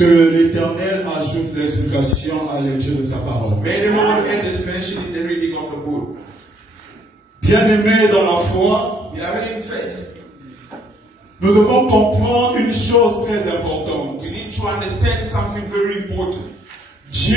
Que l'Éternel ajoute l'explication à la lecture de sa parole. May the Lord add explanation in the reading of the book. Bien-aimés dans la foi, Beloved in faith, nous devons comprendre une chose très importante. we need to understand something very important. Dieu,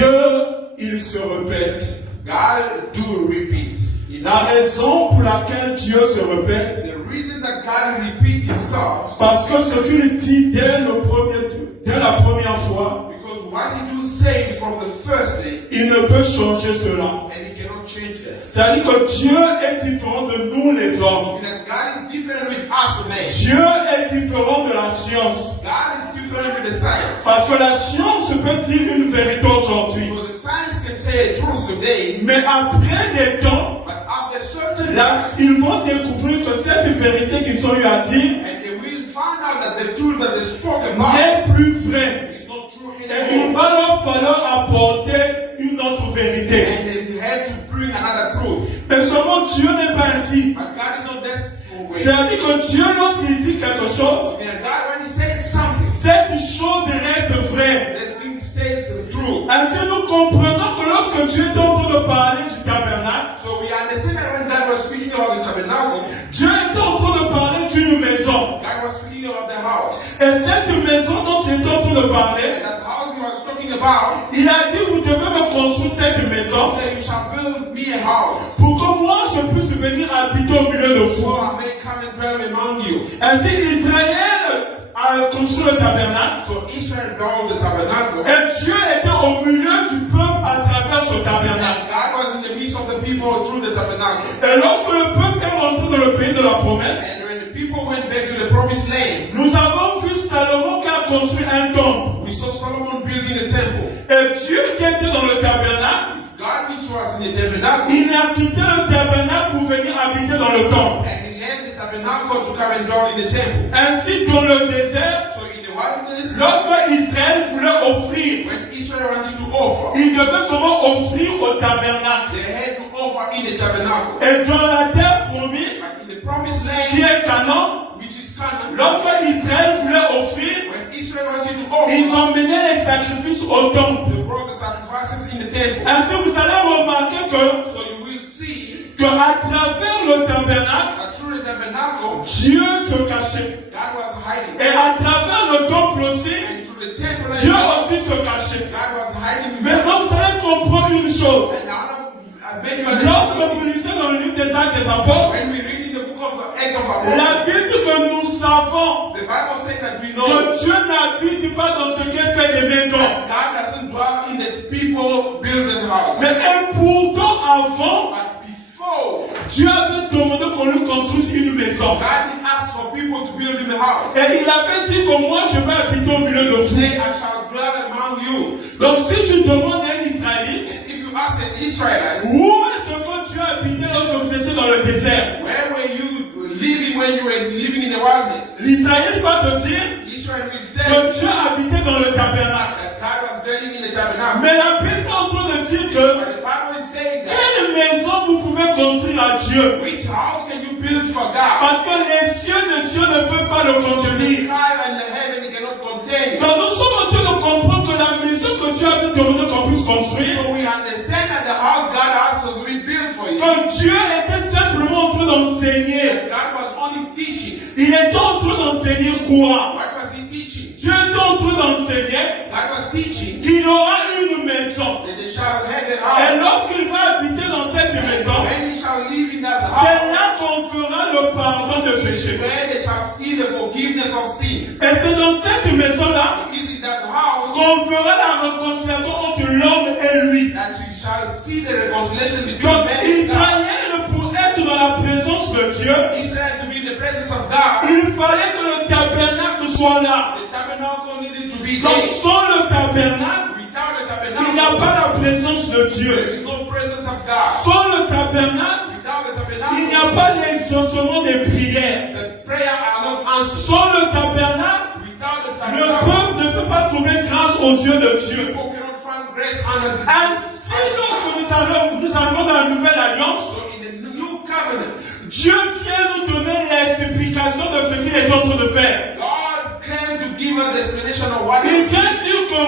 il se répète. God do repeat. La raison pour laquelle Dieu se répète, The reason that God repeats himself, parce que ce qu'il dit dès la première fois, because what he do say from the first day, il ne peut changer cela. and he cannot change that. C'est-à-dire que Dieu est différent de nous les hommes. And that God is different with us, the man. Dieu est différent de la science. God is different with the science. Parce que la science peut dire une vérité aujourd'hui. Because the science can say a truth today, Mais après des temps, but after a certain là, time, ils vont découvrir que cette vérité qu'ils ont eu à dire and they will find out that the truth that they spoke about n'est plus vraie. is not true Et il anymore. va leur falloir apporter une autre vérité. And they have to bring another truth. Mais seulement Dieu n'est pas ainsi. But God is not this way. C'est-à-dire que Dieu, lorsqu'il dit quelque chose, And God, when he says something, cette chose reste vraie. that thing stays true. Ainsi, nous comprenons que lorsque Dieu est en train de parler du tabernacle, So we understand that when God was speaking about the tabernacle, Dieu est en train de parler d'une maison. God was speaking about the house. Et cette maison dont il est en train de parler, And that house he was talking about, il a dit, vous devez me construire cette he maison said, you shall build me a house, pour que moi je puisse venir habiter au milieu de so vous. I may come and dwell among you. Ainsi, Israël a construit le tabernacle. So Israel built the tabernacle, Et Dieu était au milieu du peuple à travers ce tabernacle. and God was in the midst of the people through the tabernacle. Et lorsque le peuple est rentré dans le pays de la promesse, And when the people went back to the promised land, nous avons vu Salomon qui a construit un temple. we saw Solomon building a temple. Et Dieu qui était dans le tabernacle, God, which was in the tabernacle, il a quitté le tabernacle pour venir habiter dans le temple. and he left the tabernacle to come and dwell in the temple. Ainsi, dans le désert, So in the wilderness, lorsque Israël voulait offrir, when Israel wanted to offer, il devait seulement offrir au tabernacle. they had to offer in the tabernacle. Et dans la terre promise, But in the promised qui land, est Canaan, which is Canaan, lorsque Israël voulait offrir, when Israel wanted to ils offer, emmenaient les sacrifices au temple. they brought the sacrifices in the temple. Ainsi, vous allez remarquer So you will see qu'à travers le tabernacle, that through the tabernacle, Dieu se cachait. God was hiding. Et à travers le temple aussi, And through the temple, Dieu God aussi se cachait. was hiding himself. Maintenant, vous allez comprendre une chose. And now I made you Lorsque understand. vous lisez dans le livre des Actes des Apôtres, When we read in the book of Acts of Apostles, la Bible dit que nous savons the Bible says that we know que Dieu n'habite pas dans ce qui est fait des mains d'homme. God doesn't dwell in the people building house. Mais pourtant, avant, But before, Dieu avait demandé qu'on lui construise une maison. God did ask for people to build him a house. Et il avait dit que moi, je vais habiter au milieu de vous. Say, I shall dwell among you. Donc, si tu demandes à un Israélite, And if you ask an Israelite, où est-ce que Dieu habitait lorsque vous étiez dans le désert? where were you living when you were living in the wilderness? L'Israélite va te dire Israel is dead. que Dieu habitait dans le tabernacle. That God was dwelling in the tabernacle. Mais la Bible est en train de dire que But the Bible is saying that quelle maison vous pouvez construire à Dieu? which house can you build for God? Parce que les cieux des cieux ne peuvent pas le The contenir. sky and the heaven cannot contain it. Donc nous sommes en train de comprendre que la maison que Dieu avait demandé qu'on puisse construire, So we understand that the house God asked us to rebuild for you. que Dieu était simplement en train d'enseigner. God was only teaching. Il était en train d'enseigner quoi? What was he teaching? Dieu était en train d'enseigner God was teaching qu'il aura une maison. that they shall have a Et house. lorsqu'il va habiter dans cette maison, When they shall live in that c'est house, là qu'on fera le pardon de péché. where they shall see the forgiveness of sin. Et c'est dans cette maison-là Is in that house qu'on fera la réconciliation entre l'homme et lui. that you shall see the reconciliation between Donc man and God. Israël, pour être dans la présence de Dieu, Israel to be in the presence of God, il fallait que le tabernacle soit là. the tabernacle needed to be Donc there. sans le tabernacle, Without the il n'y a tabernacle, pas la présence de there Dieu. is no presence of God. Sans le tabernacle, Without the il n'y a tabernacle, pas l'exaucement des prières. the prayer are not answered. Sans le tabernacle, Without the le tabernacle, peuple ne peut pas trouver grâce aux yeux de Dieu. people cannot find grace under the Ainsi, lorsque nous arrivons dans la nouvelle alliance, So in the new covenant, Dieu vient nous donner l'explication de ce qu'il est en train de faire. God came to give us the explanation of what Il vient dire que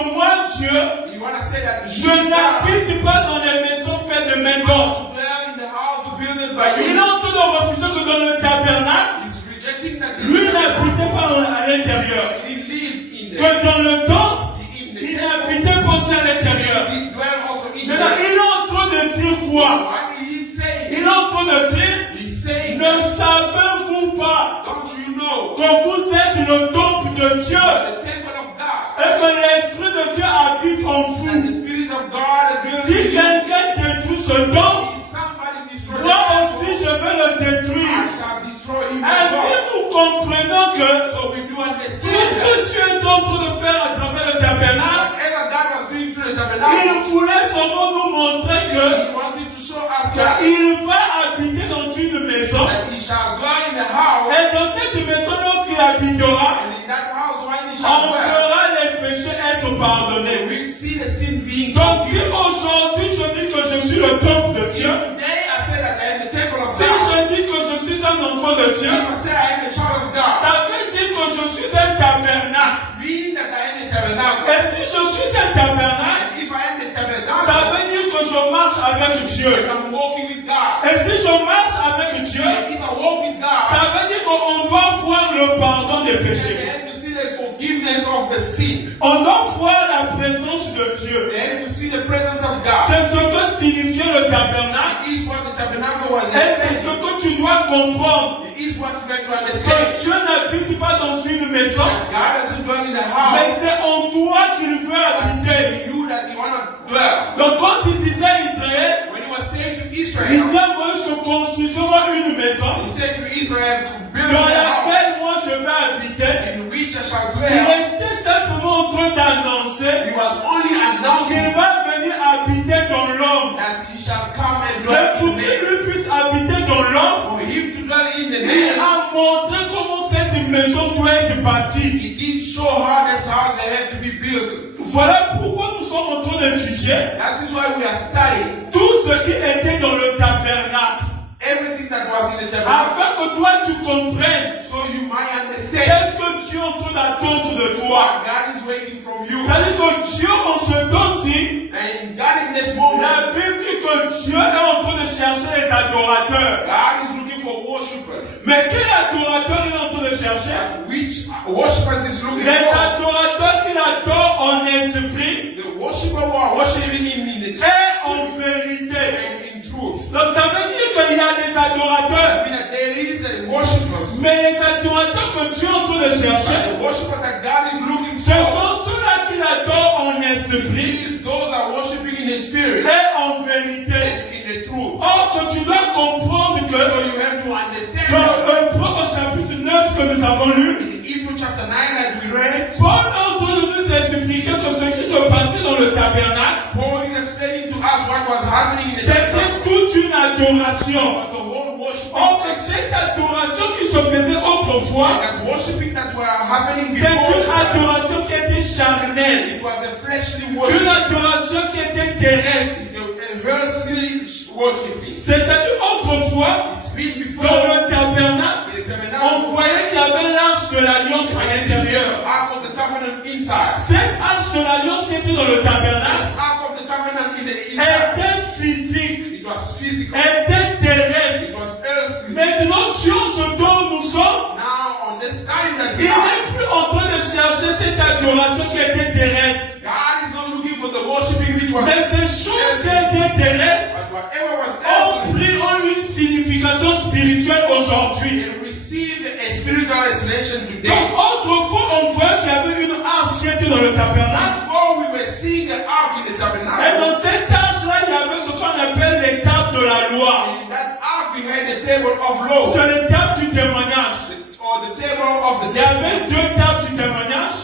want to say that Je n'habite pas dans les maisons faites de main d'homme. dwell in the house built by Il est you. en train de refuser que dans le tabernacle, He's rejecting that lui n'habitait pas à l'intérieur. he lived in the Que dans le temple, il n'habitait pas aussi à l'intérieur. he dwell also in Maintenant, the il est en train de dire quoi? what he's saying. Il est en train de dire, He's saying ne savez-vous pas don't you know que vous êtes le temple de Dieu the temple of God et que l'Esprit de Dieu habite en and vous? the Spirit of God dwells Si in you. quelqu'un détruit ce temple, If somebody destroys moi the aussi temple, je vais le I détruire. shall destroy him as Ainsi well. nous comprenons que So we do tout understand ce that que Dieu est en train de faire à travers le tabernacle, whatever God was doing through the il tabernacle, voulait seulement nous montrer que he wanted to show us that il va habiter dans une maison. he shall dwell in the house, Et dans cette maison, lorsqu'il habitera, and in that house when he on shall dwell, fera les péchés être pardonnés. we see the sin being Donc si forgiven. aujourd'hui je dis que je suis le temple de Dieu, Today I said that I am the temple of si God. je dis que je suis un enfant de Dieu, If I say I am a child of God, ça veut dire que je suis un tabernacle. meaning that I am a tabernacle. Et si je suis un tabernacle, And if I am the ça tabernacle, veut dire que je marche avec Dieu. then I'm walking with God. Et si je marche avec Dieu, And if I walk with God, ça veut dire qu'on doit voir le pardon des then péchés. they have to see the forgiveness of the sin. On doit voir la présence de Dieu. They have to see the presence of God. C'est ce que signifiait le tabernacle. That is what the tabernacle was Et c'est saying. ce que tu dois comprendre. It is what you need to Que understand. Dieu n'habite pas dans une maison, God doesn't dwell in the mais house. c'est en toi qu'il veut habiter. It's you that you want to dwell. Donc quand il disait à Israël, When he was saying to il Israel, disait à Moïse que construisons-moi une maison he said to Israel to build dans a house laquelle moi je vais habiter. in which I shall Il dwell. restait simplement en train d'annoncer He was only qu'il announcing va venir habiter dans l'homme. that he shall come and Mais dwell pour in qu'il man. lui puisse habiter dans l'homme, For him to dwell in the il man, a montré comment cette maison doit être bâtie. he did show how this house had to be built. Voilà pourquoi nous sommes en train d'étudier That is why we are studying tout ce qui était dans le tabernacle. everything that was in the tabernacle, Afin que toi tu comprennes so you might understand qu'est-ce que Dieu est en train d'attendre de toi. what God is waiting from you. C'est-à-dire que Dieu en ce temps-ci, And God in this moment, la Bible dit que Dieu est en train de chercher les adorateurs. God is looking for worshippers. Mais quel adorateur il est en train de chercher? Which worshippers is looking Les for? adorateurs qu'il adore en esprit The worshippers who are worshiping Him in the et church en vérité. and in truth. Donc ça veut dire qu'il y a des adorateurs. I mean that there is a worshippers. Mais les adorateurs que Dieu est en train de chercher, The worshippers that God is looking ce for sont ceux-là qui l'adorent en esprit is those are worshiping in the spirit et en vérité. and in the truth. Or que tu dois comprendre que So you have to understand dans that le propre chapitre 9 que nous avons lu, in Hebrews chapter 9 that we read, Paul est en train de nous expliquer que ce qui se passait dans le tabernacle, Paul is explaining to us what was happening in the c'était tabernacle. toute une adoration. But the whole worship, Or que cette adoration qui se faisait autrefois, that worshiping that were happening c'est before une the time, adoration qui était charnelle, it was a fleshly une worship, adoration qui était terrestre. a earthly worshiping. C'est-à-dire autrefois, It's been before dans le tabernacle, in the on tabernacle, voyait qu'il y avait l'arche de l'alliance à l'intérieur. ark of the covenant inside. Cette arche de l'alliance qui était dans le tabernacle Ark of the covenant in the inside. était physique, It was physical. était terrestre. It was earthly. Maintenant, Dieu, ce dont nous sommes, Now on this time that il we are, n'est plus en train de chercher cette adoration qui était terrestre. God is not looking for the worshiping which was Mais ces choses qui étaient terrestres but whatever was ont earthly, ont une signification spirituelle aujourd'hui. they receive a spiritual explanation today. Donc, autrefois, on voyait qu'il y avait une arche qui était dans le tabernacle. Before we were seeing the ark in the Et tabernacle, dans cette arche-là, il y avait ce qu'on appelle l'étape de la loi, in that ark we had the table of law, de l'étape du témoignage. or the table of the Il y avait testament. deux tables du témoignage.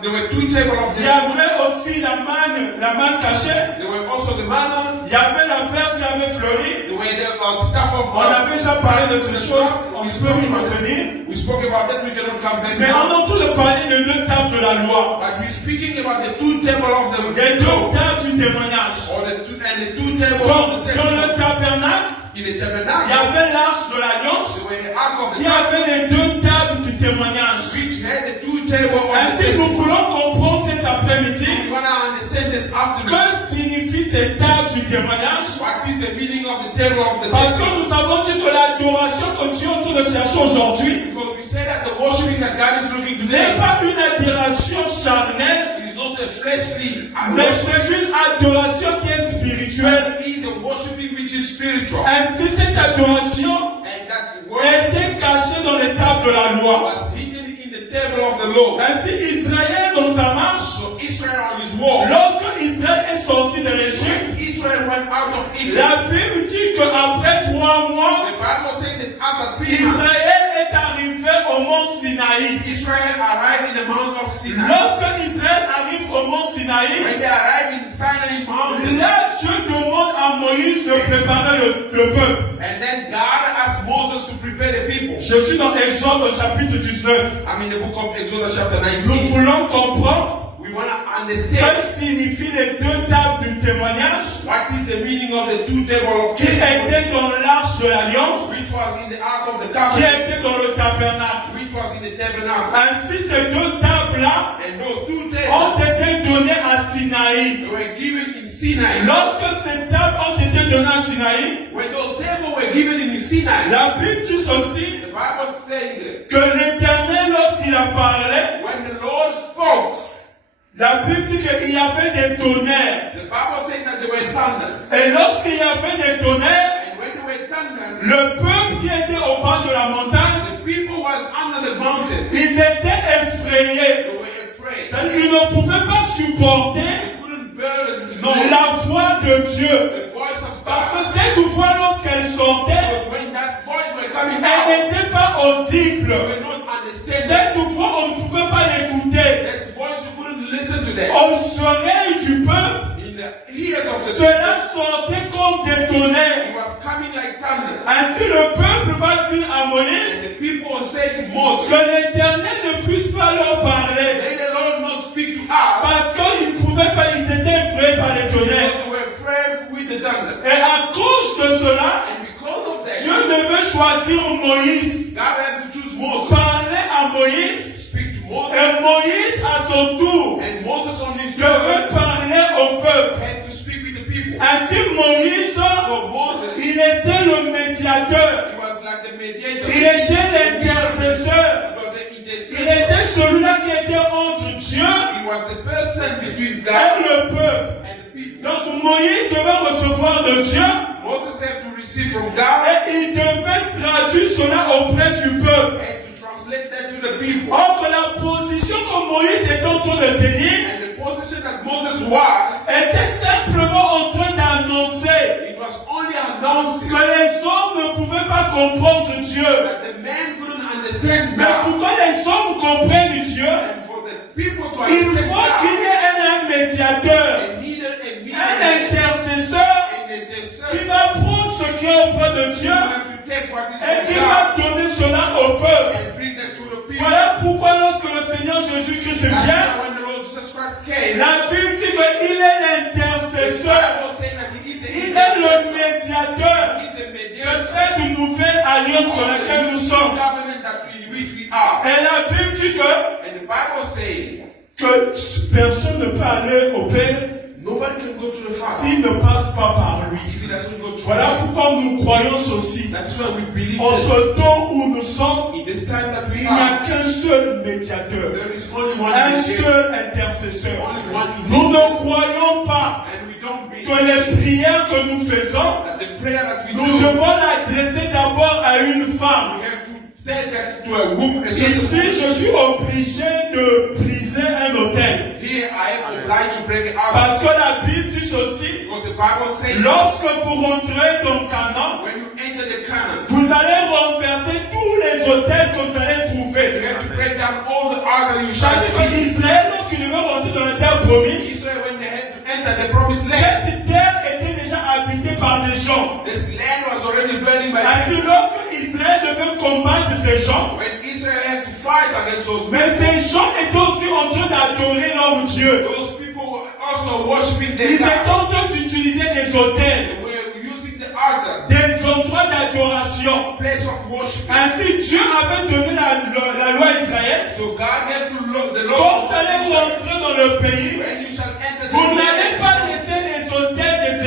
There were two tables of Il y testament. avait aussi la manne cachée. There were also the manna. Il y avait la verge qui avait fleuri. There were the staff of On avait déjà parlé de ces choses. On peut y revenir. We spoke about that. We cannot come back Mais on now. est en train de parler de deux tables de la loi. But we're speaking about the two tables of the Les deux law, tables du témoignage. or the two tables Donc, of the dans le testament. tabernacle, In the il y tabernacle, avait l'arche de l'alliance. there were the ark of Il the y avait les deux tables du témoignage. which had the two tables of the Ainsi, nous testament. voulons comprendre cet après-midi We want to understand this afternoon cette table du témoignage? What is the meaning of the table of the Parce que testimony? nous avons dit que l'adoration que Dieu est en train de chercher aujourd'hui Because we say that the worshiping that God is looking n'est today pas une adoration charnelle, is not a fleshly mais worship. c'est une adoration qui est spirituelle. It is the worshiping which is spiritual. Ainsi, cette adoration And that the worship était cachée dans les tables de la loi. was hidden in the table of the law. Ainsi, Israël, dans sa marche, So Israel on his walk, lorsque Israël est sorti de l'Égypte, when Israel went out of Egypt, la Bible dit qu'après 3 mois, the Bible says that after 3 months, Israël est arrivé au mont Sinaï. Israel arrived in the Mount of Sinai. Lorsque Israël arrive au mont Sinaï, When they arrived in Sinai Mountain, là Dieu demande à Moïse de préparer le peuple. and then God asked Moses to prepare the people. Je suis dans Exode au chapitre 19. I'm in the book of Exodus chapter Nous 19. voulons comprendre We want to que understand signifient les 2 tables du témoignage what is the meaning of the 2 tables of qui testimony, étaient dans l'arche de l'alliance, which was in the ark of the qui covenant, étaient dans le tabernacle. which was in the tabernacle. Ainsi, ces 2 tables-là And those 2 tables, ont été données à Sinaï. they were given in Sinai. Lorsque ces tables ont été données à Sinaï, When those tables were given in Sinai, la Bible dit aussi the Bible is saying this. que l'Éternel, lorsqu'il a parlé, When the Lord spoke, la Bible dit qu'il y avait des tonnerres. the Bible says that there were thunders. Et lorsqu'il y avait des tonnerres, And when there were thunders, le peuple qui était au bas de la montagne, the people was under the mountain. ils étaient effrayés. They were afraid. C'est-à-dire qu'ils ne pouvaient pas supporter They couldn't bear the noise, la voix de Dieu. the voice of Parce God. que cette voix, lorsqu'elle sortait, Because when that voice were coming elle out, n'était pas audible. they were not understanding. Cette voix, on ne pouvait pas l'écouter. This voice you couldn't listen to that. Aux oreilles du peuple, In the ears of the cela people, sortait comme des tonnerres. it was coming like thunder. Ainsi, le peuple va dire à And Moïse the people said to Moses, que l'Éternel ne puisse pas leur parler. may the Lord not speak to us, Parce qu'ils ne pouvaient pas, ils étaient effrayés par les because tonnerres. they were afraid with the thunder. Et à cause de cela, And because of Dieu that, devait choisir Moïse. God had to choose Moses, Parler à Moïse. speak to Moses, Et Moïse, à son tour, and Moses on his devait turn parler au peuple. had to speak with the people. Ainsi, Moïse, So Moses, il était le médiateur. he was like the mediator. Il était l'intercesseur. He was an Il intercessor. était celui-là qui était entre Dieu He was the person between et God le peuple. and the people. Donc Moïse devait recevoir de Dieu Moses had to receive from God et il devait traduire cela auprès du peuple. and to translate that to the people. Or que la position que Moïse était en train de tenir And the position that Moses was, était simplement en train d'annoncer it was only announcing que les hommes ne pouvaient pas comprendre Dieu. that the man couldn't understand Mais God. pour que les hommes comprennent Dieu, And for the people to il understand faut qu'il y God, ait un médiateur, they needed a un mediator, intercesseur an intercessor qui va prendre ce qui est auprès de Dieu who have to take what is et qui from va God donner cela au peuple. and bring that to the people. Voilà pourquoi lorsque le Seigneur Jésus-Christ That's vient, why when the Lord Jesus Christ came, la Bible dit qu'il est the l'intercesseur, Bible said that he is the il est le intercessor, médiateur he is the de mediator cette nouvelle alliance sur laquelle nous sommes. covenant that in which we are. Et la Bible dit And the Bible says que personne ne peut aller au Père nobody can go to the Father s'il ne passe pas par lui. if he doesn't go through Voilà him. pourquoi nous croyons ceci. That's why we believe En this. ce temps où nous sommes, In this time that we il n'y a are, qu'un seul médiateur, there is only one un mediator, seul intercesseur. only one Nous ne intercessor. croyons pas And we don't believe que les prières que nous faisons, that the prayer that we nous do, devons l'adresser d'abord à une femme. we have to tell that to a woman. A Ici, certain je suis obligé de briser un hôtel. Here I am obliged to break it out Parce que la Bible dit ceci, because the Bible says lorsque vous rentrez dans Canaan, when you enter the Canaan, vous allez renverser tous les hôtels que vous allez you trouver. have to break down all the altars you shall C'est-à-dire see. qu'Israël, lorsqu'il devait rentrer dans la terre promise, Israel, when they had to enter the promised land, cette terre était déjà habitée par des gens. this land was already dwelling by Ainsi, people. lorsque Israël devait combattre ces gens, When Israel had to fight against those mais ces gens étaient aussi en train d'adorer leur Dieu. those people were also worshiping Ils their étaient God. en train d'utiliser des hôtels, They were using the altars, des endroits d'adoration. place of worship. Ainsi, Dieu avait donné la loi à Israël. So God gave to the Quand Lord, vous allez rentrer dans le pays, when you shall enter the vous n'allez land, pas laisser les hôtels des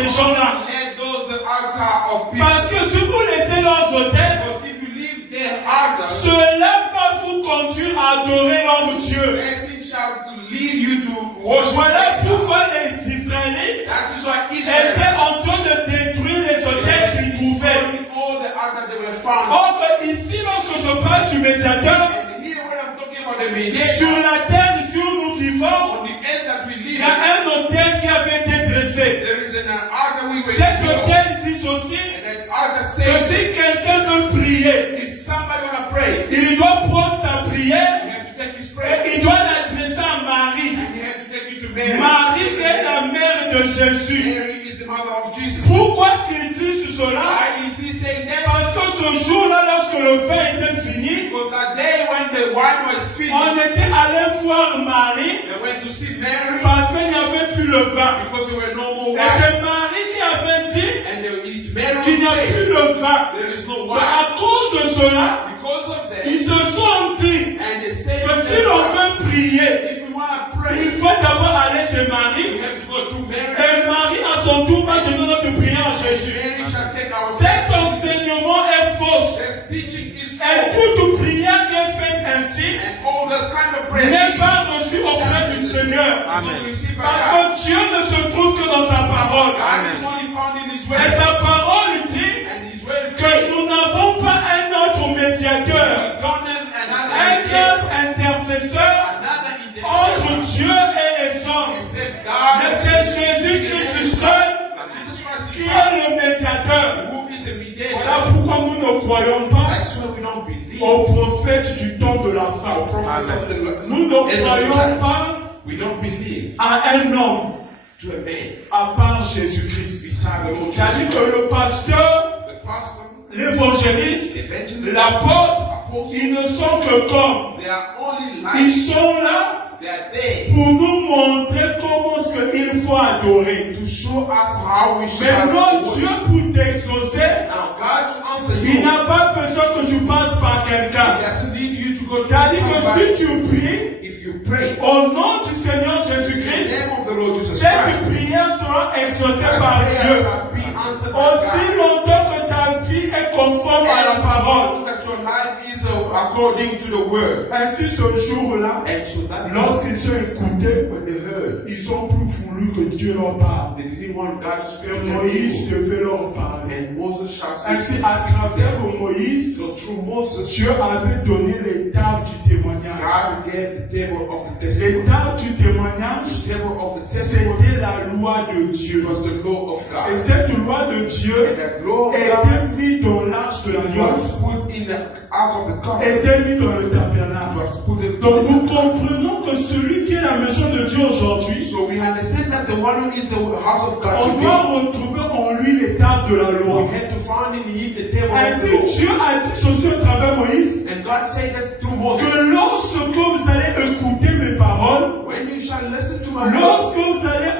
à adorer leur Dieu. That thing shall lead you to worship. Voilà God. pourquoi les Israélites That is why Israel étaient en train de détruire les hôtels qu'ils trouvaient. all the acts that they were found. Or, ici, lorsque je parle du médiateur, And here when I'm talking about the sur mediator, la terre ici où nous vivons, on the earth that we il live y a un hôtel qui avait été dressé. there is an altar we were Cet in. hôtel dit aussi And that altar que says, si quelqu'un veut prier, if somebody wanna pray, il doit prendre sa prière you have to take his et prayer il doit l'adresser à Marie. and you have to take it to Mary. Marie qui est la mère de Jésus. Mary is the mother of Jesus. Pourquoi est-ce qu'il dit sur cela? Why is he saying that? Parce que ce jour-là, lorsque le vin était fini, Because that day when the wine was finished, on était allé voir Marie they went to see Mary parce qu'il n'y avait plus le vin. because there were no more Et wine. c'est Marie qui avait dit And it's Mary qu'il n'y a said, plus de vin. there is no Mais wine. à cause de cela, Because of that, ils se sont dit and they said que to si l'on themselves, veut prier, if we want to il pray, faut d'abord aller chez we Marie. have to go to Mary. Et Marie, à son tour, va donner notre prière à Jésus. Mary shall take our Cet enseignement est faux. This teaching is Et false. toute prière qui est faite ainsi And all this kind of prayer n'est pas reçue auprès du Seigneur. is only received by Parce God. que Dieu ne se trouve que dans sa parole. God is only found in His Et word. sa parole dit And His word que says, nous n'avons pas un autre médiateur, don't have another un mediator, autre intercesseur another entre intercessor Dieu et les hommes. except God. Mais c'est Jésus-Christ seul But Jesus Christ qui himself, est le médiateur. who is the mediator. Voilà pourquoi nous ne croyons pas That's why we don't believe aux prophètes du temps de la fin. our prophet of the Lord. Nous ne croyons pas We don't believe à un homme to a man à part Jésus-Christ. beside the Lord. C'est-à-dire que le pasteur, The pastor, l'évangéliste, evangelist, l'apôtre, apostle, ils ne sont que comme. they are only Ils light. sont là They are there pour nous montrer comment est-ce qu'il faut adorer. to show us how we should Maintenant, worship. Dieu pour t'exaucer, Now, God to answer il you, n'a pas besoin que tu passes par quelqu'un. He doesn't need you to go to C'est-à-dire que somebody. si tu pries If you pray au nom du Seigneur in the Jésus-Christ, name of the Lord Jesus cette Christ, prière sera exaucée that par prayer Dieu. shall be answered by Aussi God. longtemps que ta vie est conforme à la And parole. that your life is according to the word. Ainsi, ce jour-là, And so that lorsqu'ils sont écoutés, when they heard, ils sont plus voulu que Dieu leur parle. they didn't want God to speak Et to Moïse them. devait leur parler. And Moses shall speak Ainsi, to à travers Moïse, So through Moses, Dieu avait donné les tables du témoignage. God gave the table of the Les testimony. tables du témoignage, The table of the testimony c'était la loi de Dieu. was the law of Et God. cette loi de Dieu And that law of God était mise dans l'arche de l'alliance, was put in the ark of the covenant. était mise dans le It tabernacle. was put in Donc nous comprenons que celui qui est la maison de Dieu aujourd'hui, So we understand that the one who is the house of God on doit retrouver en lui les tables de la loi. we had to find in him the table of Ainsi, the law. Dieu a dit ceci à travers Moïse, And God said that through Moses. que lorsque vous allez écouter mes paroles, When you shall listen to my law, lorsque vous allez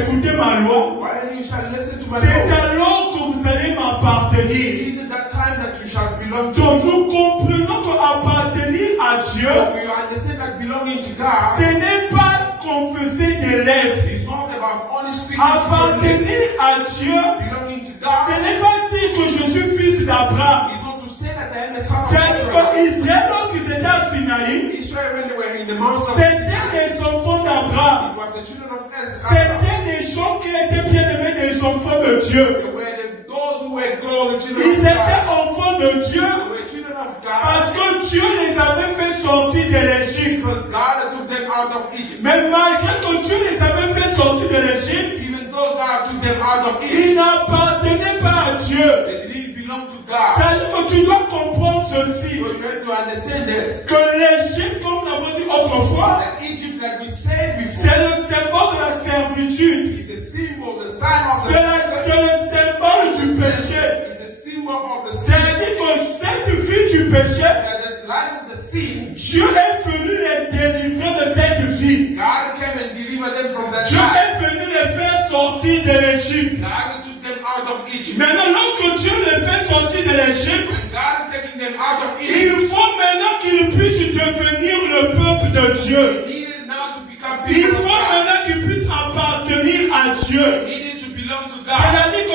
écouter ma loi, when you shall listen to my c'est law, alors que vous allez m'appartenir. is it that time that you shall belong to Donc me? nous comprenons qu'appartenir à Dieu, We understand that belonging to God ce n'est pas confesser des lèvres. is not about only speaking to God. Appartenir à Dieu, Belonging to ce God n'est pas dire que je suis fils d'Abraham. is not to say that I am a son of C'est-à-dire Abraham. qu'Israël, lorsqu'ils étaient à Sinaï, Israel, when they were in the mountain of c'était Sinai, des enfants d'Abraham. it was the children of Abraham. C'était des gens qui étaient bien aimés, des enfants de Dieu. They were those who were called the children Ils of étaient God. enfants de Dieu They were children of parce God que Dieu les avait fait sortir de l'Égypte. because God took them out of Egypt. Mais malgré que Dieu les avait fait sortir de l'Égypte, Even though God took them out of Egypt, ils n'appartenaient pas à Dieu. they didn't belong to God. C'est-à-dire que tu dois comprendre ceci, So you have to understand this. que l'Égypte, comme nous l'avons dit autrefois, That Egypt, like we said before, c'est le symbole de la servitude. is the symbol, the sign of the C'est le symbole du péché. is the symbol of the sin. C'est-à-dire que cette vie du péché, That the life of the sin, Dieu est venu les délivrer de cette vie. God came and delivered them from that Dieu life. est venu les faire sortir de l'Égypte. God took them out of Egypt. Maintenant, lorsque Dieu les fait sortir de l'Égypte, When God taking them out of Egypt, il faut maintenant qu'ils puissent devenir le peuple de Dieu. He needed now to become Il people of faut God. maintenant qu'ils puissent appartenir à Dieu. He needed to belong to God. C'est-à-dire que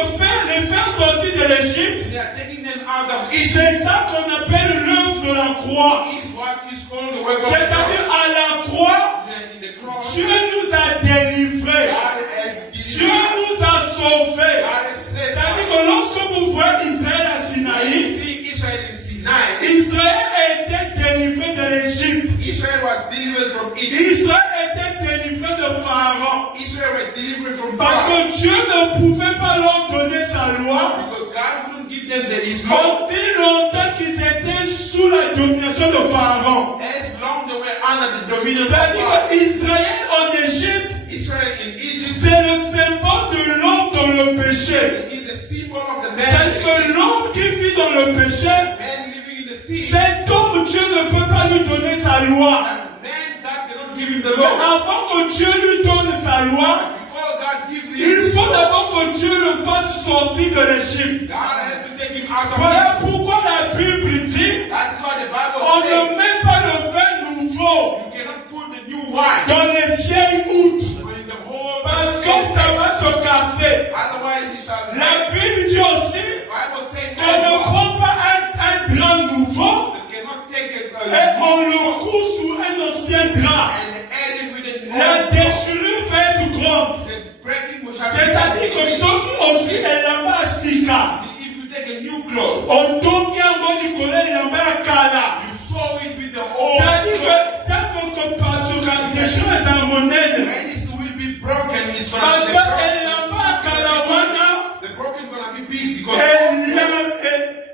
les faire sortir de l'Égypte, They are taking them out of Egypt. c'est ça qu'on appelle l'œuvre de la croix. Is what is called the work of C'est-à-dire God. à la croix, In the cross, Dieu nous a délivrés. God had Dieu delivered. nous a sauvés. God had saved C'est-à-dire us. que lorsque vous voyez Israël à When Sinaï, you see Israel in Sinai, Israël a été délivré de l'Égypte. Israel was delivered from Egypt. Israël a été délivré de Pharaon. Israel was delivered from Parce Pharaoh. que Dieu ne pouvait pas leur donner sa loi Because God couldn't give them his law aussi longtemps qu'ils étaient sous la domination de Pharaon. as long they were under the dominion of C'est-à-dire God. qu'Israël en Égypte, Israel in Egypt c'est le symbole de l'homme dans le péché. is a symbol of the man. C'est-à-dire que l'homme qui vit dans le péché, Man living in the sea. cet homme, Dieu ne peut pas lui donner sa loi. And man, God cannot give him the Mais law. avant que Dieu lui donne sa loi, Before God gives him, il faut d'abord que Dieu le fasse sortir de l'Égypte. God has to take him out of Voilà Egypt. pourquoi la Bible dit, That's why the Bible on says ne met pas le vin nouveau you cannot put the new wine dans les vieilles outres, in the whole parce que ça va se casser. Otherwise it shall La Bible dit aussi The Bible says qu'on ne no, prend pas un drap nouveau you cannot take it et on le coud sur un ancien drap. and add it with the La déchirure va être grande. The breaking will shall C'est-à-dire que ceux qui aussi est là-bas à Sika, if you take a new cloth, on tombe bien, on dit qu'on est là-bas à Kala. you sew it with the old C'est-à-dire cloth, que tant que Pasuka, des choses à monnaie, and it will be broken. It's gonna parce be qu'elle broken. est là-bas à Kalawana, The broken gonna be big because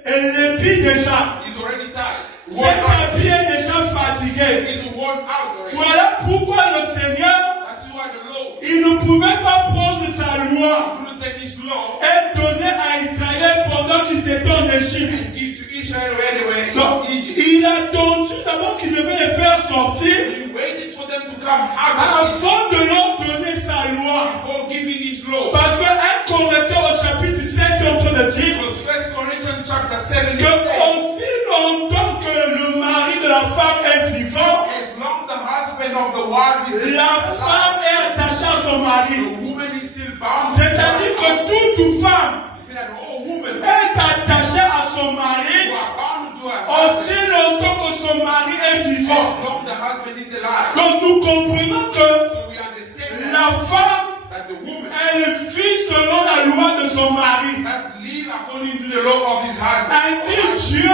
elle le vit déjà. it's already tied. Ses Worn out. papiers est déjà fatigué. It's worn out already. Voilà pourquoi le Seigneur, That's why the law il ne pouvait pas prendre sa loi couldn't take his law et donner à Israël pendant qu'ils étaient en Égypte. and give to Israel where they were Non, in Egypt. il a attendu d'abord qu'il devait les faire sortir He waited for them to come out of Egypt avant de leur donner sa loi. before giving his law. Parce que 1 Corinthiens au chapitre 5 est en train de dire Because 1 Corinthians chapter 7 que aussi longtemps que le mari de la femme est vivant, as long the husband of the wife is la alive, femme est attachée à son the mari. woman is still bound. C'est-à-dire que toute femme Even an old woman est attachée à son who mari are bound to her aussi husband longtemps que son mari est as vivant. long the husband is alive. Donc nous comprenons que So we understand la femme, that the woman elle vit selon la loi de son mari. has lived according to the law of his husband. Ainsi Dieu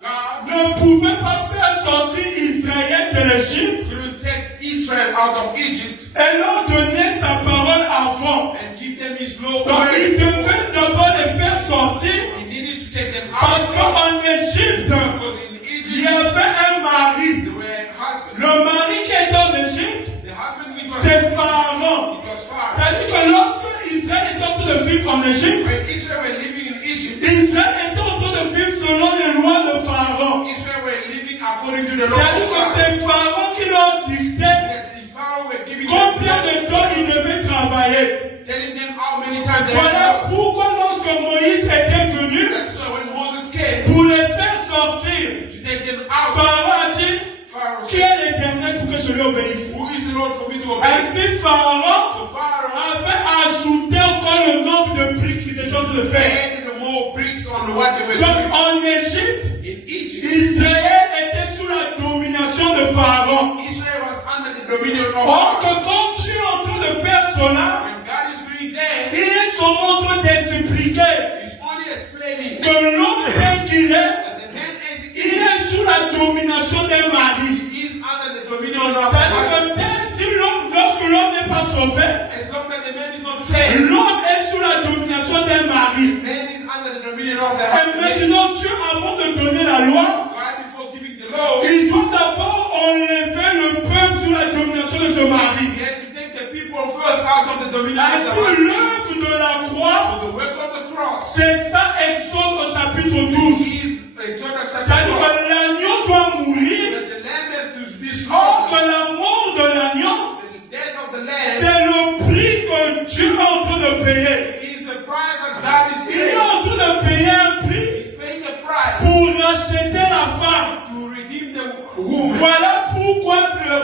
God ne pouvait pas faire sortir Israël de l'Égypte couldn't take Israel out of Egypt et leur donner sa parole avant. and give them his law. Donc il devait d'abord les faire sortir He needed to take them parce out qu'en Égypte, because in il y Egypt avait un mari. they were husbands. Le mari qui est en Égypte, The husband which was c'est Pharaon. it was Pharaoh. C'est-à-dire que lorsque Israël était en train de vivre en Égypte, When Israel were living in Egypt, Israël était en train de vivre selon les lois de Pharaon. Israel were living according to the law C'est-à-dire of que Pharaoh. c'est Pharaon qui leur dictait That the Pharaoh were giving combien them, de temps ils devaient travailler. telling them how many times they Voilà had to pourquoi lorsque Moïse était venu go. That's why when Moses came pour les faire sortir, to take them out, Pharaon a dit, Pharaoh qui said, est l'Éternel pour que je lui obéisse? who is the Lord for me to obey? Ainsi Pharaon So Pharaoh avait ajouté encore le nombre de briques qu'ils étaient en train de faire. added the more bricks on what they were Donc doing. en Égypte, In Egypt, Israël était sous la domination de Pharaon. Israel was under the dominion of Or que Pharaoh. quand Dieu est en train de faire cela, When God is doing that, il est seulement en train d'expliquer He's only explaining que l'homme tel qu'il est, that the man as he il est sous la domination d'un mari. he is under the dominion of C'est-à-dire God. que si lorsque l'homme n'est pas sauvé, As long as the man is not saved, l'homme est sous la domination d'un mari. man is under the dominion of the Et husband. maintenant, Dieu, avant de donner la loi, God, before giving the law, il doit d'abord enlever le peuple sous la domination de ce mari. he had to take the people first out of the dominion of the Ainsi, husband. l'œuvre de la croix, So the work of the cross c'est ça, Exode au chapitre 12. is Exodus C'est-à-dire chapter 12. que l'agneau doit mourir. That the lamb has to be Or que slaughtered. la mort de l'agneau, The death of the lamb c'est le prix que Dieu est en train de payer. is the price that God is Il est paying. en train de payer un prix He's paying the price pour racheter la femme. to redeem the woman. Voilà pourquoi,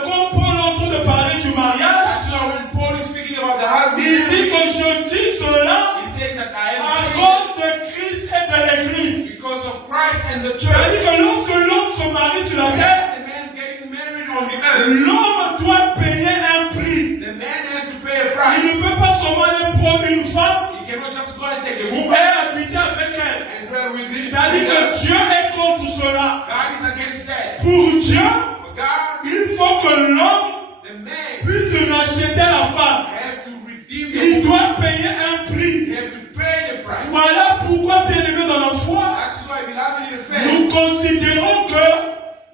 quand Paul est en train de parler du mariage, That's why when Paul is speaking about the husband, il dit que je dis cela he's saying that I à am saying cause de Christ et de l'Église. because of Christ and the church. C'est-à-dire que lorsque l'homme se marie sur la terre, When the man Ça dit que Dieu est contre cela. God is against that. Pour Dieu, For God, il faut que l'homme the man puisse racheter la femme. have to redeem the Il woman. doit payer un prix. He have to pay the price. Voilà pourquoi, bien-aimés dans la foi, That is why, beloved in the faith, nous considérons que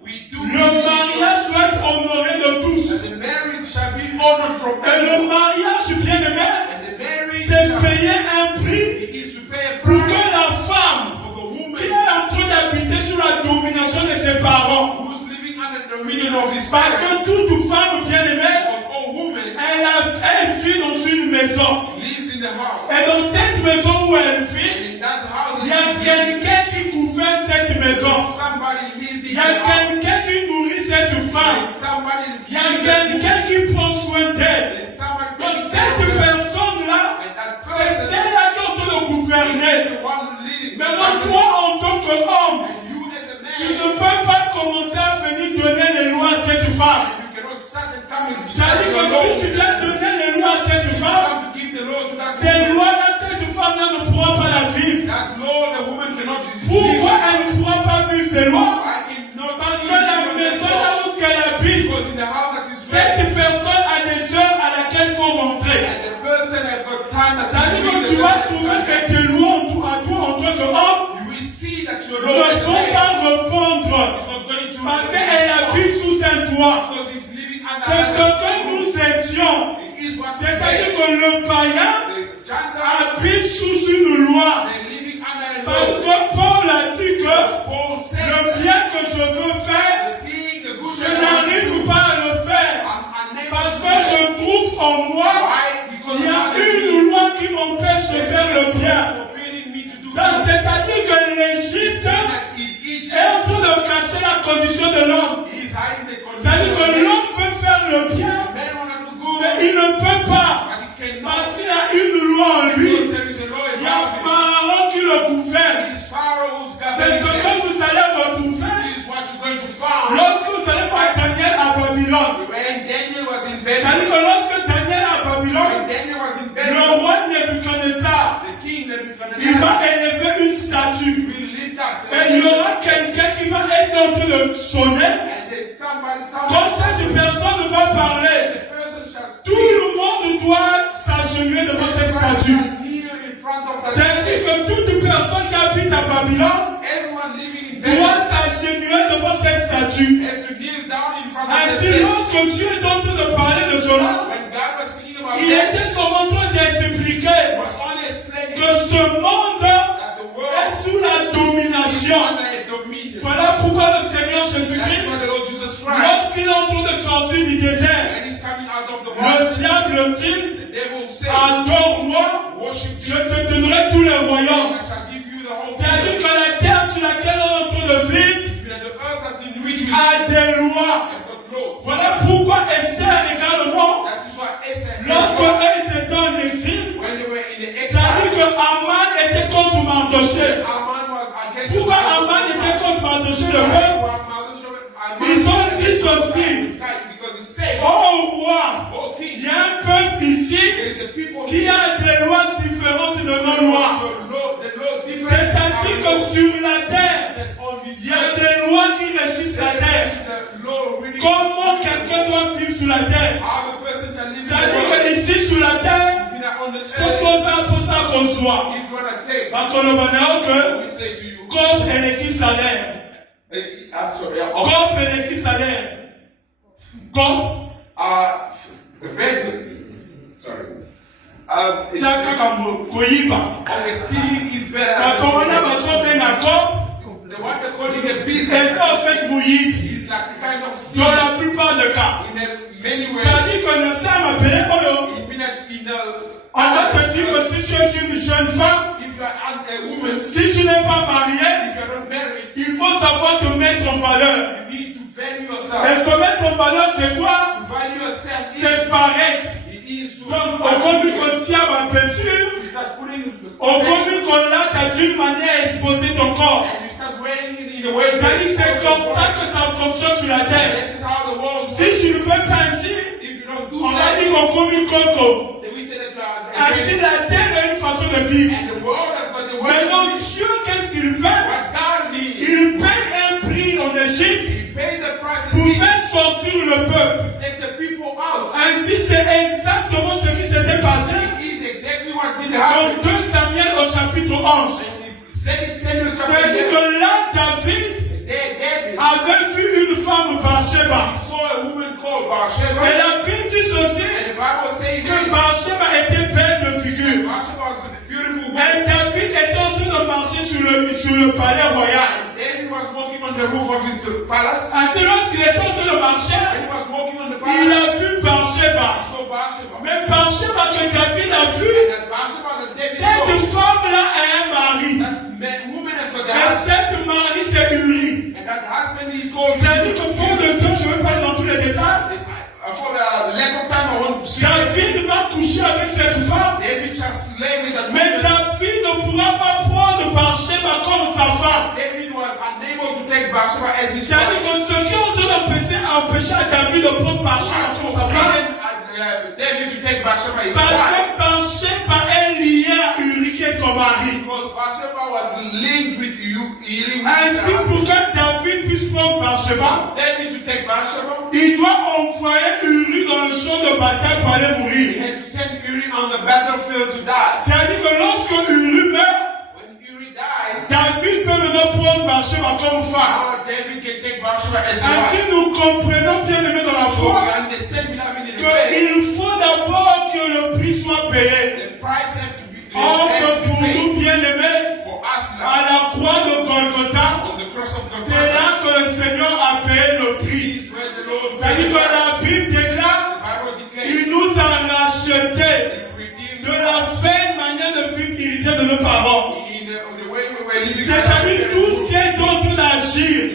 we do le mariage doit être honoré de tous. that the marriage shall be honored from Et le everyone. mariage, bien-aimé, And the marriage c'est payer un prix it is to pay a pour que price la femme for the woman qui est en train d'habiter sous la domination de ses parents. who is living under the dominion of his Parce parents. que toute femme bien-aimée, Because all women elle vit dans une maison. lives in the house. Et dans cette maison où elle vit, And in that house, il y a quelqu'un qui gouverne cette maison. somebody living Il in y a the house. quelqu'un qui nourrit cette femme. There's somebody Il y a living in quelqu'un qui prend soin d'elle. There's somebody Donc living cette in the house. personne-là, And that c'est person celle-là qui est en train de is gouverner. the one leading. Maintenant, toi, en tant qu'homme, And you as a tu ne man, peux pas commencer à venir donner les lois à cette femme. you cannot start and come and Ça dit que si tu viens donner les lois à cette femme, come to give the law to that ces woman. lois-là, cette femme-là ne pourra pas la vivre. That law, the woman cannot Pourquoi elle ne pourra pas vivre ces lois? I cannot Parce que la maison là où elle habite, because in the house that is cette personne a des heures à laquelle il faut rentrer. and the person has got time that Ça dit que tu vas trouver que tes lois à toi en tant qu'homme you will see that your ne law is vont pas répondre not going to parce qu'elle habite sous un toit. because he's living C'est ce under que nous étions. it is what C'est-à-dire que le païen the Gentile habite sous une loi. they're living under a Parce law. que Paul a dit que Paul said le bien que je veux faire, the thing, the good je n'arrive pas à le faire. I'm unable Parce to que do je trouve en moi, Why? Because il y a une loi qui m'empêche de faire le bien. forbidding me to do Donc c'est-à-dire que l'Égypte that in each est en train de cacher la condition de l'homme. he is hiding the C'est-à-dire que condition. l'homme veut faire le bien, Men want to do good, mais il ne peut pas. but he cannot. Parce qu'il a une loi en Because lui. there is a law Il y a about him. Pharaon qui le gouverne. It is Pharaoh's C'est ce government. que vous allez retrouver This is what you're going to find. lorsque vous allez faire Daniel à Babylone. When Daniel was in C'est-à-dire Babylon, que lorsque Daniel est à Babylone, when Daniel was in le Babylon, roi Nebuchadnezzar, the king il va Nebuchadnezzar élever une statue. will lift up Et il y aura quelqu'un qui va être en train de sonner. and there's somebody, Quand cette personne va parler, the person shall tout le monde doit s'agenouiller devant cette statue. kneel in front of the C'est-à-dire que toute personne qui habite à Babylone everyone living in doit Babylon s'agenouiller devant cette statue. have to kneel down in front of Ainsi, the lorsque Dieu est en train de parler de cela, When God was speaking about il that, était seulement en train d'expliquer he was only explaining que ce monde that the est world sous la domination. under a dominion. Voilà pourquoi le Seigneur That's why Jésus-Christ, the Lord Jesus Christ, lorsqu'il est en train de sortir du désert, when he's coming out of the water, le diable dit, the devil said, adore-moi, worship je you, te donnerai tous les and royaumes. I shall give you the whole C'est-à-dire kingdom. que la terre sur laquelle on est en train de vivre That the earth in which we live a des lois. has got law. Voilà pourquoi Esther également, That is why Esther, lorsque eux étaient en exil, when they were in the ça dit exile, que Aman était contre Mardoché. Haman was against Pourquoi Aman était contre Mardoché le peuple? Ils ont dit ceci. Because he said, Oh roi, oh il king, y a un peuple ici there is a people qui a des lois différentes de nos lois. C'est-à-dire que sur la terre, il y a des lois qui régissent la terre. Comment quelqu'un doit vivre sur la terre? C'est-à-dire que ici sur la terre, c'est comme ça pour ça qu'on soit. Parce qu'on le que corps et qui salaire. Corps et qui salaire. Corps. C'est un cas comme Koyiba. Parce qu'on a besoin d'un accord. The one they call it a Et business ça en fait Koyiba. is like the kind of steal Dans la plupart des cas. in many ways. Ça dit qu'on ne sait m'appeler Oyo. On va te dire que si tu es une jeune femme, if you are a woman, si tu n'es pas mariée, if you are not married, il faut savoir te mettre en valeur. you need to value yourself. Et se mettre en valeur, c'est quoi? Value yourself. C'est paraître. It is to Donc, au commis qu'on tient ma peinture, you start putting au commis qu'on l'a, t'as d'une manière à exposer ton corps. and you start wearing it in a way. Ça dit, c'est comme ça que ça fonctionne sur la terre. This is how the world Si works. tu ne fais pas ainsi, If you don't do on a that, dit qu'au commis coco. then we say that you are Ainsi, la terre a une façon de vivre. and the world has got the way. Maintenant, Dieu, qu'est-ce qu'il fait? What God C'est-à-dire que là, David avait vu une femme Bathsheba. He saw a woman called Bathsheba. Et la Bible dit ceci, And the Bible says que Bathsheba était belle de figure. Bathsheba was a beautiful woman. Et David était en train de marcher sur le palais royal. David was walking on the roof of his palace. Ainsi, lorsqu'il était en train de marcher, When he was walking on the il palace, a vu Bathsheba. he saw Bathsheba. Mais Bathsheba que David a vu, And that Bathsheba that David cette saw, femme-là a un mari. that woman has got the Et husband. cette mari, c'est Uri. And that husband is called. C'est-à-dire que fond de temps, je ne vais pas aller dans tous les détails. For the lack of time, I won't see. David va coucher avec cette femme. David just lay with that Mais woman. David ne pourra pas prendre Bathsheba comme sa femme. David was unable to take Bathsheba as his C'est-à-dire wife. que ce qui est en train d'empêcher à David de prendre Bathsheba comme sa femme, David to take Bathsheba his parce wife. que Bathsheba est liée à Uri qui est son mari. Because Bathsheba was linked with you, Ainsi, pour que David puisse prendre Bathsheba, David to take Bathsheba, il doit envoyer Uri dans le champ de bataille pour aller he mourir. had to send Uri on the battlefield to die. C'est-à-dire que lorsque Uri meurt, When Uri dies, David peut maintenant prendre Bathsheba comme femme. now David can take Bathsheba as a Ainsi, wife. nous comprenons bien aimé dans la So foi we understand, beloved, in the faith, qu'il faut d'abord que le prix soit payé. the price has to be Or que pour paid nous bien aimés, for us à now. la croix de Golgotha, On the cross of c'est Golgotha, là que le Seigneur a payé le prix. is where the Lord C'est-à-dire que la Bible déclare, Bible declares il nous a rachetés redeemed de la vaine manière de vivre irritée de nos parents. in the way we were living. C'est-à-dire tout ce qui est en train d'agir,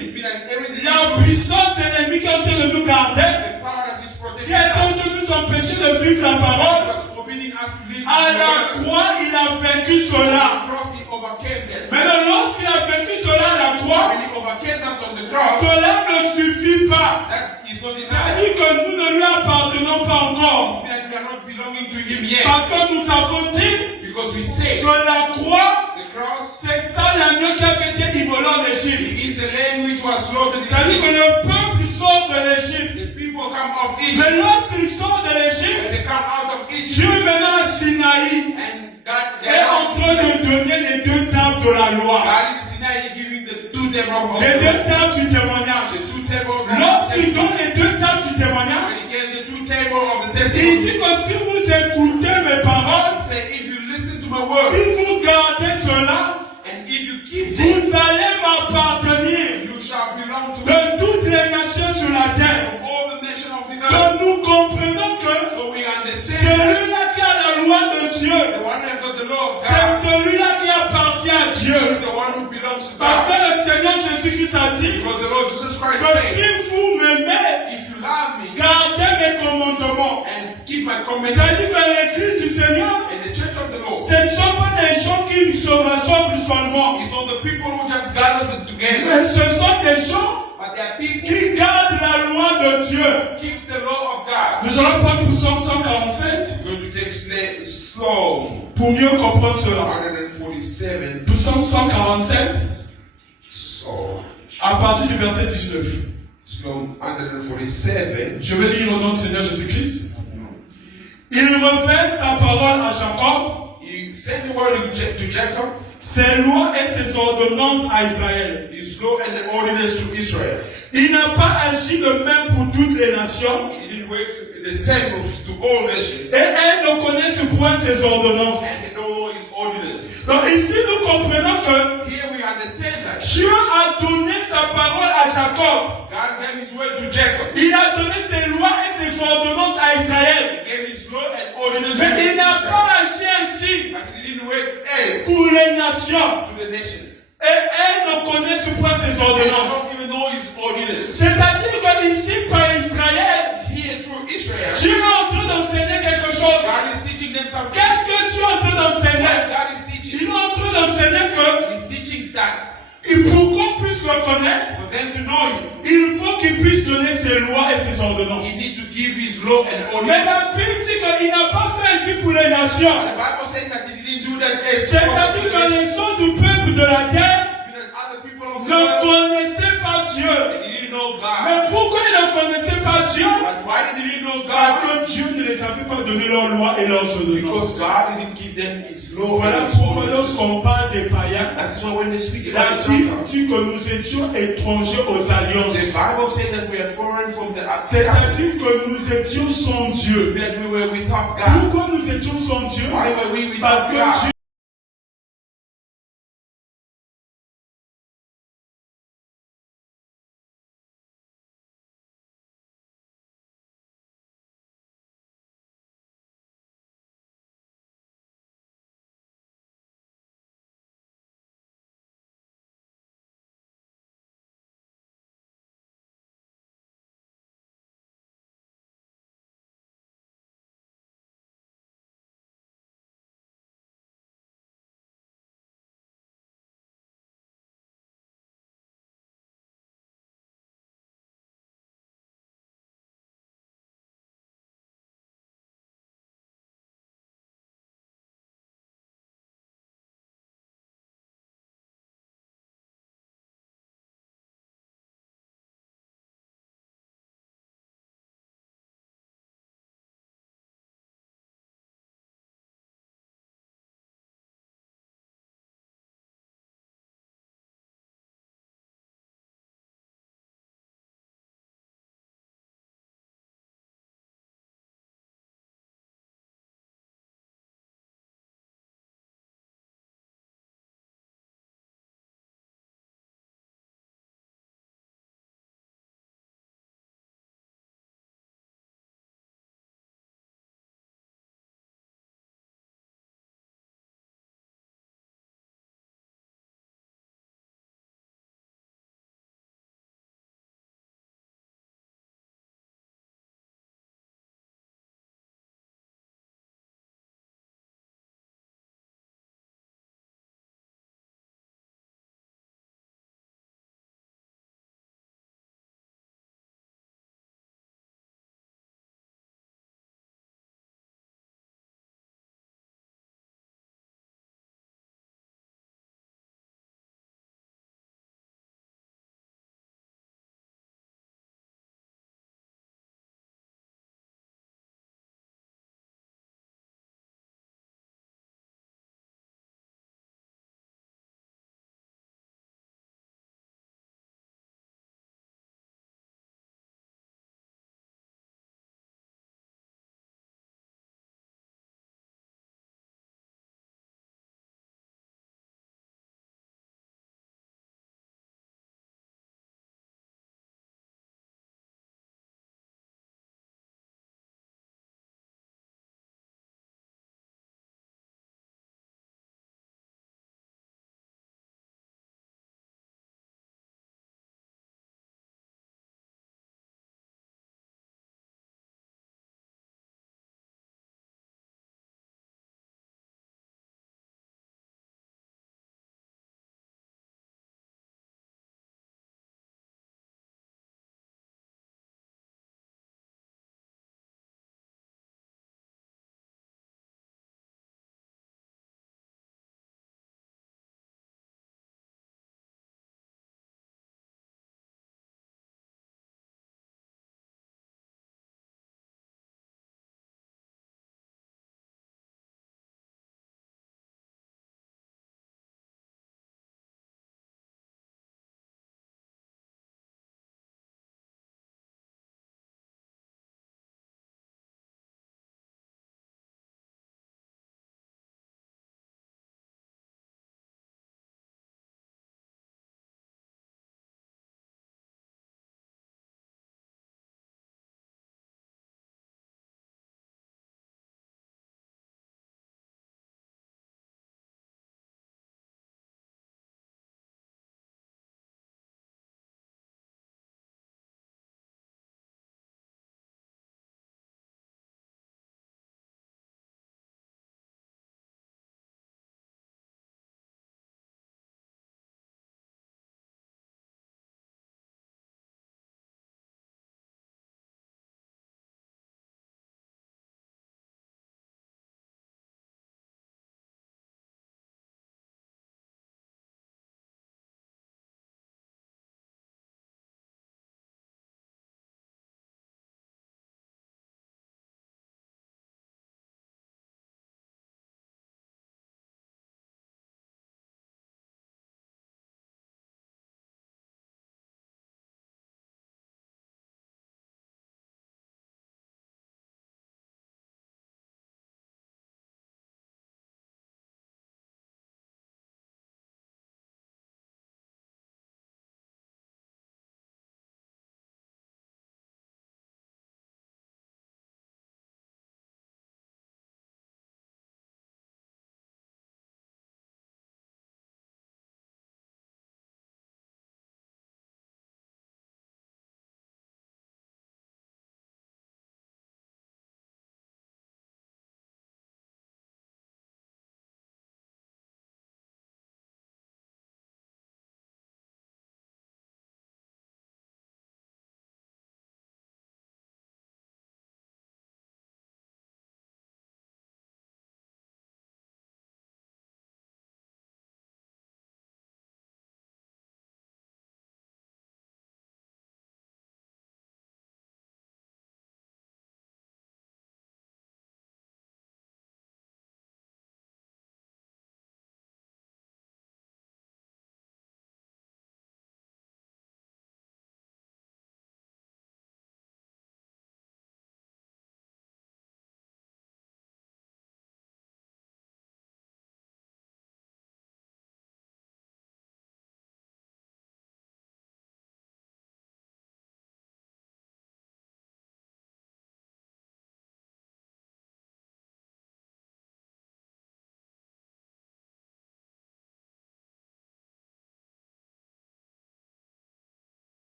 la puissance ennemie qui est en train de nous garder, the power that is qui est en train de nous empêcher de vivre la parole, was forbidding us to live à in the la world. croix, il a vaincu cela. Cross, he overcame that. Maintenant, lorsqu'il a vaincu cela à la croix, When he overcame that on the cross, cela ne suffit pas. that is not enough. C'est-à-dire que nous ne lui appartenons pas encore. That we are not belonging to him yet. Parce que nous avons dit Because we say que la croix, the cross c'est ça l'agneau qui avait été immolé en Égypte. is the lamb which was slaughtered in C'est-à-dire que Egypt. le peuple sort de l'Égypte. The people come of Mais Egypt. lorsqu'ils sortent de When l'Égypte, they come out of Egypt, Dieu maintenant à Sinaï and God, est en train de donner les deux tables de la loi. God in Sinai giving the two tables of Les the deux tables du témoignage. two tables of the Lorsqu'il donne les deux tables du témoignage, He gave the two tables of the il testimony. dit que si vous écoutez mes paroles, He said, if you listen to my word, si vous gardez cela, and if you keep this, vous allez m'appartenir you shall belong to me. de toutes les nations sur la terre. From all the nations of the earth. Que nous comprenons que So we understand that celui-là qui a la loi de Dieu, the one who has got the law of c'est God celui-là qui appartient à Dieu. is the one who belongs to Parce que God. le Seigneur Jésus-Christ a dit Because the Lord Jesus Christ que said, si vous m'aimez, if you love me gardez mes commandements. and keep my commandments, C'est-à-dire que l'Église du Seigneur, and the church of the Lord, ce ne sont pas des gens qui se rassemblent seulement. it's not the people who just gathered together, Mais ce sont des gens but they are people qui gardent la loi de Dieu. who keeps the law of God. Nous allons prendre Psaume 147 We're going to take slow. pour mieux comprendre cela. 147. Psaume 147 So, à partir du verset 19. Psalm 147. Je vais lire au nom du Seigneur Jésus-Christ. Il révèle sa parole à Jacob, He sent the word to Jacob, ses lois et ses ordonnances à Israël. his law and the ordinance to Israel. Il n'a pas agi de même pour toutes les nations, He didn't work the same to all nations. et elles ne connaissent point ses ordonnances. And they know his ordinances. Donc ici nous comprenons que Here we understand that Dieu a donné sa parole à Jacob. God gave his word to Jacob. Il a donné ses lois et ses ordonnances à Israël. He gave his law and ordinance to Mais il n'a Israel. pas agi ainsi But he didn't work as pour les nations. to the nation. Et elles ne connaissent pas ses They ordonnances. don't even know his ordinances. C'est-à-dire que ici par Israël, Here through Israel, Dieu est en train d'enseigner quelque chose. God is teaching them something. Qu'est-ce que Dieu est en train d'enseigner? God is Il teaching. est en train d'enseigner que He's teaching that pour qu'on puisse le connaître, for them to know him, il faut qu'il puisse donner ses lois et ses ordonnances. he needs to give his law and Mais ordinance. la Bible dit qu'il n'a pas fait ainsi pour les nations. The Bible says that he didn't do that as C'est-à-dire que les gens du peuple de la terre other people of the ne world. connaissaient pas Dieu. They didn't know God. Mais pourquoi ils ne connaissaient pas Dieu? But why did he know Parce God? que Dieu ne les avait pas pas donné leurs lois et leurs Because ordonnances. God didn't give them His law. Voilà and His pourquoi ordinances. lorsqu'on parle des païens, That's why when they speak la about the Bible Gentiles, dit que nous étions étrangers aux the alliances. Bible says that we are foreign from the C'est-à-dire que nous étions sans Dieu. that we were without God. Pourquoi nous étions sans Dieu? Why were we Parce without que God?